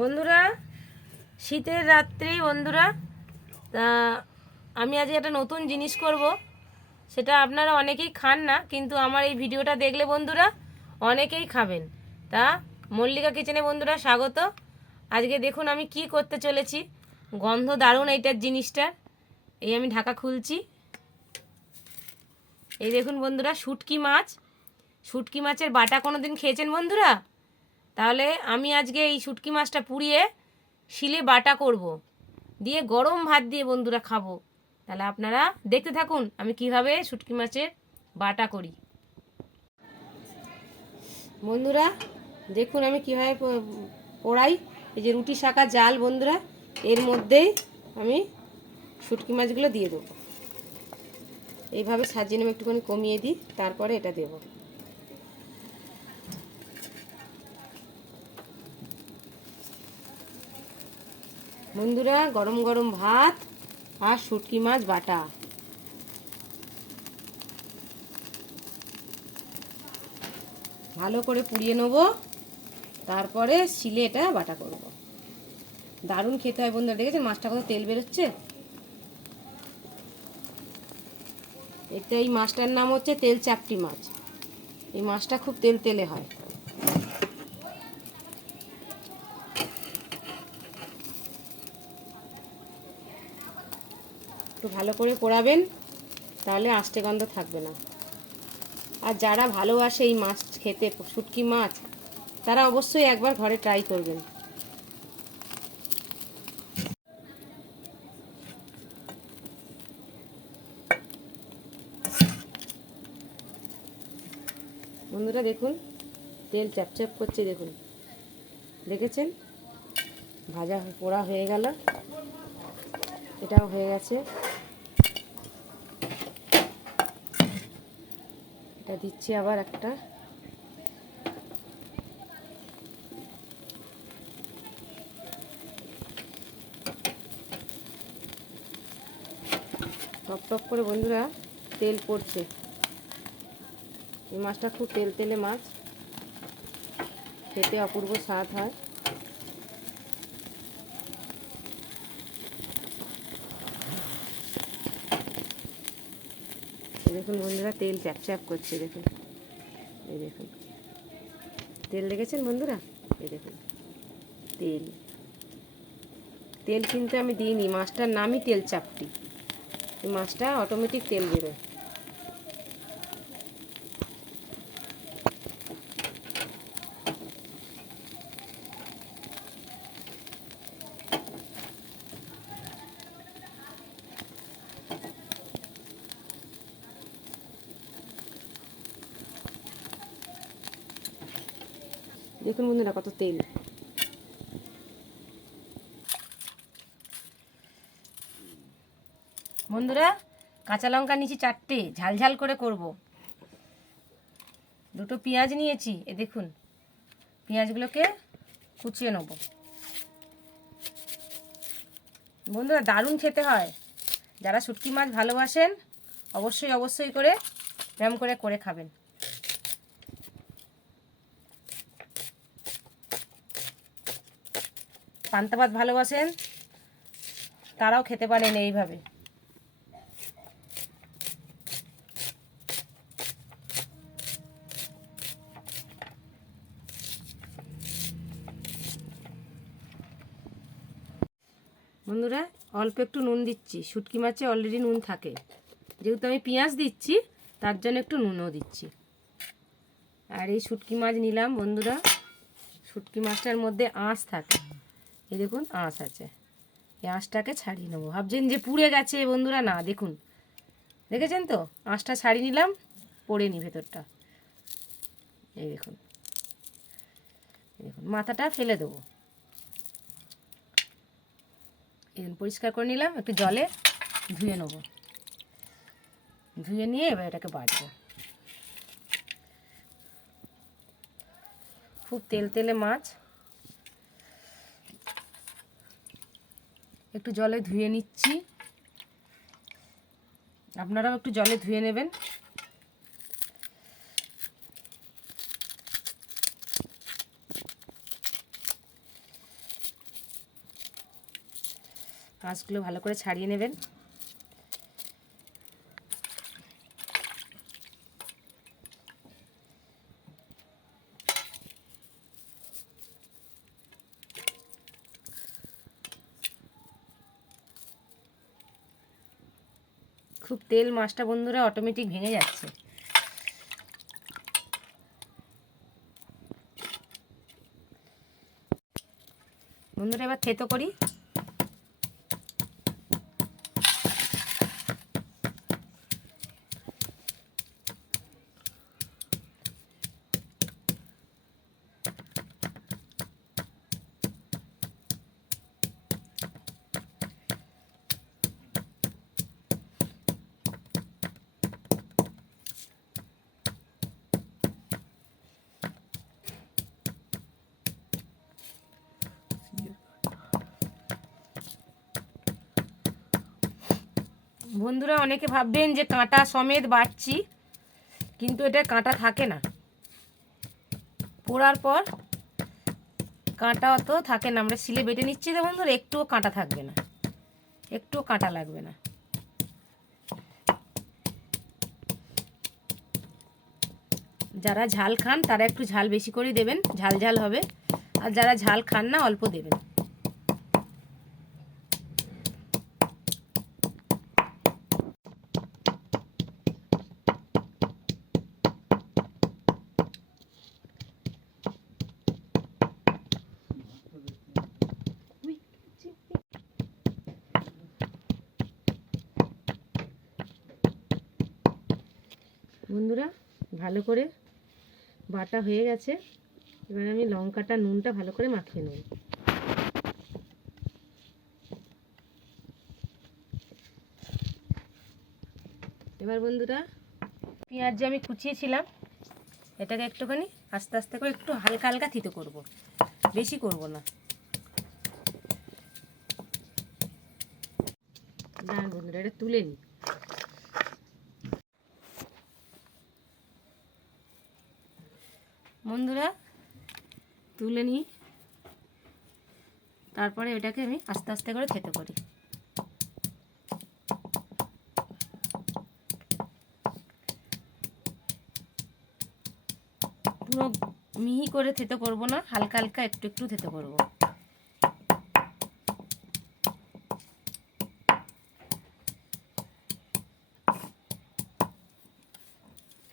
বন্ধুরা, শীতের রাত্রি বন্ধুরা, তা আমি আজ একটা নতুন জিনিস করব। সেটা আপনারা অনেকেই খান না, কিন্তু আমার এই ভিডিওটা দেখলে বন্ধুরা অনেকেই খাবেন। তা মল্লিকা কিচেনে বন্ধুরা স্বাগত। আজকে দেখুন আমি কি করতে চলেছি। গন্ধ দারুণ এইটার জিনিসটার। এই আমি ঢাকা খুলছি। এই দেখুন বন্ধুরা, শুটকি মাছ। শুটকি মাছের বাটা কোনো দিন খেয়েছেন বন্ধুরা? তাহলে আমি আজকে এই শুটকি মাছটা পুড়িয়ে শিলে বাটা করব, দিয়ে গরম ভাত দিয়ে বন্ধুরা খাবো। তাহলে আপনারা দেখতে থাকুন আমি কিভাবে শুটকি মাছের বাটা করি। বন্ধুরা দেখুন আমি কিভাবে পোড়াই। এই যে রুটি শাকা জাল বন্ধুরা, এর মধ্যেই আমি শুটকি মাছগুলো দিয়ে দেবো। এইভাবে সাজিয়ে নেব, একটুখানি কমিয়ে দিই, তারপরে এটা দেবো। বন্ধুরা গরম গরম ভাত আর শুটকি মাছ বাটা। ভালো করে পুড়িয়ে নেব, তারপরে শিলে এটা বাটা করব। দারুণ খেতে হয় বন্ধুরা। দেখেছেন মাছটা কত তেল বেরোচ্ছে। এতে এই মাছটার নাম হচ্ছে তেল চাপটি মাছ। এই মাছটা খুব তেল তেলে হয়। একটু ভালো করে পোড়াবেন, তাহলে আষ্টে গন্ধ থাকবে না। আর যারা ভালোবাসে এই মাছ খেতে, শুটকি মাছ, তারা অবশ্যই একবার ঘরে ট্রাই করবেন। বন্ধুরা দেখুন তেল চ্যাপচ্যাপ করছে, দেখুন দেখেছেন। ভাজা পোড়া হয়ে গেল, এটাও হয়ে গেছে। এটা দিচ্ছি আবার একটা। টপ টপ করে বন্ধুরা তেল পড়ছে। এই মাছটা খুব তেল তেলে মাছ, খেতে অপূর্ব স্বাদ হয়। দেখুন বন্ধুরা তেল চ্যাপচ্যাপ করছে, দেখুন এই দেখুন তেল দেখেছেন বন্ধুরা। এই দেখুন তেল তেল কিন্তু আমি দিইনি, মাছটার নামই তেল চাপটি। এই মাছটা অটোমেটিক তেল বেরোয়। দেখুন বন্ধুরা কত তেল। বন্ধুরা কাঁচা লঙ্কা নিয়েছি 4টে, ঝাল ঝাল করে করব। 2টো পেঁয়াজ নিয়েছি, এ দেখুন পেঁয়াজগুলোকে কুচিয়ে নেব। বন্ধুরা দারুণ খেতে হয়। যারা শুটকি মাছ ভালোবাসেন অবশ্যই অবশ্যই করে ব্যায়াম করে করে খাবেন। পান্তা ভাত ভালোবাসেন তারাও খেতে পারেন এইভাবে। বন্ধুরা অল্প একটু নুন দিচ্ছি, শুটকি মাছে অলরেডি নুন থাকে। যেহেতু আমি পেঁয়াজ দিচ্ছি তার জন্য একটু নুনও দিচ্ছি। আর এই শুটকি মাছ নিলাম বন্ধুরা, শুটকি মাছটার মধ্যে আঁশ থাকে। এই দেখুন আঁশ আছে, এই আঁশটাকে ছাড়িয়ে নেবো। ভাবছেন যে পুড়ে গেছে বন্ধুরা, না দেখুন দেখেছেন তো আঁশটা ছাড়িয়ে নিলাম, পড়েনি ভেতরটা। এই দেখুন দেখুন মাথাটা ফেলে দেবো। এই পরিষ্কার করে নিলাম, একটু জলে ধুয়ে নেব। ধুয়ে নিয়ে এবার এটাকে বাটবো। খুব তেল তেলে মাছ, একটু জলে ধুয়ে নিচ্ছি। আপনারাও একটু জলে ধুয়ে নেবেন। আঁশগুলো ভালো করে ছাড়িয়ে নেবেন। খুব তেল মাছটা বন্ধুরা অটোমেটিক ভেঙে যাচ্ছে। বন্ধুরা এবার থেতো করি। বন্ধুরা অনেকে ভাববেন যে কাঁটা সমেত বাটছি, কিন্তু এটা কাঁটা থাকে না। পোড়ার পর কাঁটা অত থাকে না। আমরা শিলে বেটে নিচ্ছি তো বন্ধুরা, একটুও কাঁটা থাকবে না, একটুও কাঁটা লাগবে না। যারা ঝাল খান তারা একটু ঝাল বেশি করে দেবেন, ঝাল ঝাল হবে। আর যারা ঝাল খান না অল্প দেবেন। বন্ধুরা ভালো করে বাটা হয়ে গেছে। এবার আমি লঙ্কাটা নুনটা ভালো করে মাখিয়ে নেব। এবার বন্ধুরা পেঁয়াজ যে আমি কুচিয়েছিলাম এটাকে একটুখানি আস্তে আস্তে করে একটু হালকা হালকা থিতো করব, বেশি করব না। দাঁড়ান বন্ধুরা, এটা তুলে নিই। বন্ধুরা তুলে নিই, তারপরে এটাকে আমি আস্তে আস্তে করে থেতো করি। পুরো মিহি করে থেতো করব না, হালকা হালকা একটু একটু থেতো করব।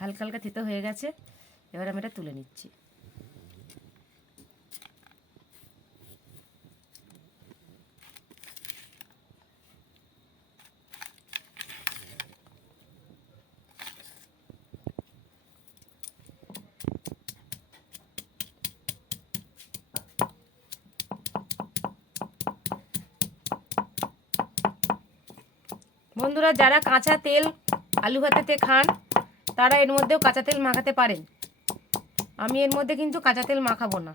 হালকা হালকা থেতো হয়ে গেছে, এবার আমি এটা তুলে নিচ্ছি। বন্ধুরা যারা কাঁচা তেল আলু ভাতেতে খান তারা এর মধ্যেও কাঁচা তেল মাখাতে পারেন। আমি এর মধ্যে কিন্তু কাঁচা তেল মাখাবো না।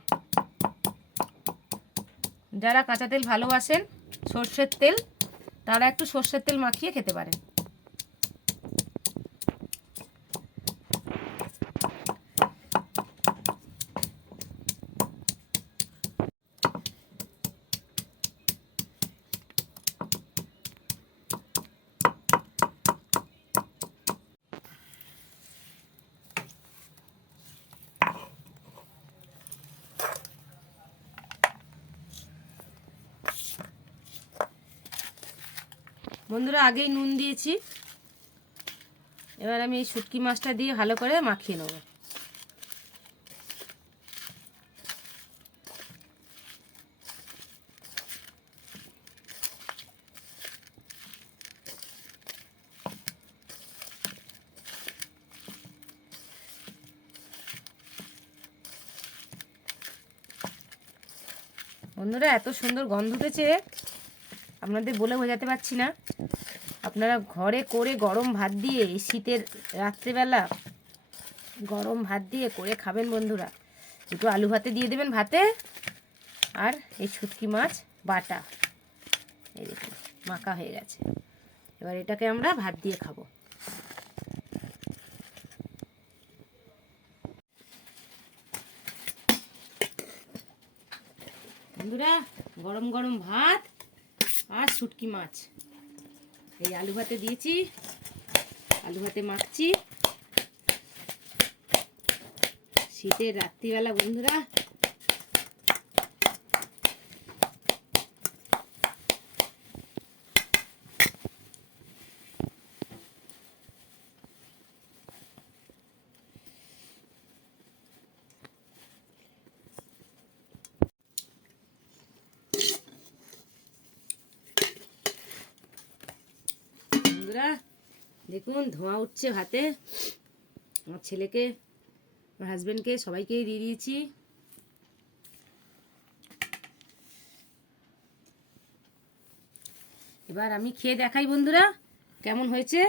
যারা কাঁচা তেল ভালোবাসেন, সর্ষের তেল, তারা একটু সর্ষের তেল মাখিয়ে খেতে পারেন। বন্ধুরা আগেই নুন দিয়েছি, এবার আমি এই শুটকি মাছটা দিয়ে ভালো করে মাখিয়ে নেব। বন্ধুরা এত সুন্দর গন্ধ উঠেছে, আপনাদের বলে বোঝাতে পারছি না। আপনারা ঘরে করে গরম ভাত দিয়ে, এই শীতের রাত্রেবেলা গরম ভাত দিয়ে করে খাবেন বন্ধুরা। একটু আলু ভাতে দিয়ে দেবেন ভাতে, আর এই শুটকি মাছ বাটা এই দেখুন মাখা হয়ে গেছে। এবার এটাকে আমরা ভাত দিয়ে খাবো। বন্ধুরা গরম গরম ভাত আর শুটকি মাছ এই আলু ভাতে দিয়েছি, আলু ভাতে মাখছি। শীতের রাত্রিবেলা বন্ধুরা দেখুন ধোঁয়া উঠছে ভাতে। আমার ছেলেকে, আমার হাজবেন্ডকে, সবাইকেই দিয়ে দিয়েছি। এবার আমি খেয়ে দেখাই বন্ধুরা কেমন হয়েছে।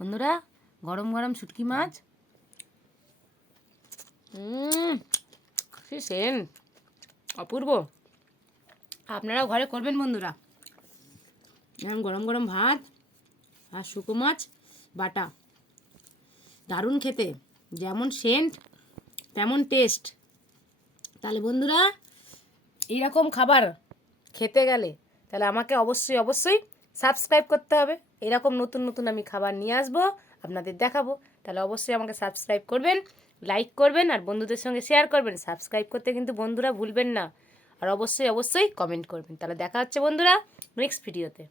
বন্ধুরা গরম গরম শুটকি মাছ, কি সেন্ট, অপূর্ব। আপনারাও ঘরে করবেন বন্ধুরা। এখন গরম গরম ভাত আর শুকো মাছ বাটা, দারুণ খেতে, যেমন সেন্ট তেমন টেস্ট। তাহলে বন্ধুরা এইরকম খাবার খেতে গেলে তাহলে আমাকে অবশ্যই অবশ্যই সাবস্ক্রাইব করতে হবে। এরকম নতুন নতুন আমি খাবার নিয়ে আসবো, আপনাদের দেখাবো। তাহলে অবশ্যই আমাকে সাবস্ক্রাইব করবেন, লাইক করবেন আর বন্ধুদের সঙ্গে শেয়ার করবেন। সাবস্ক্রাইব করতে কিন্তু বন্ধুরা ভুলবেন না, আর অবশ্যই অবশ্যই কমেন্ট করবেন। তাহলে দেখা হচ্ছে বন্ধুরা নেক্সট ভিডিওতে।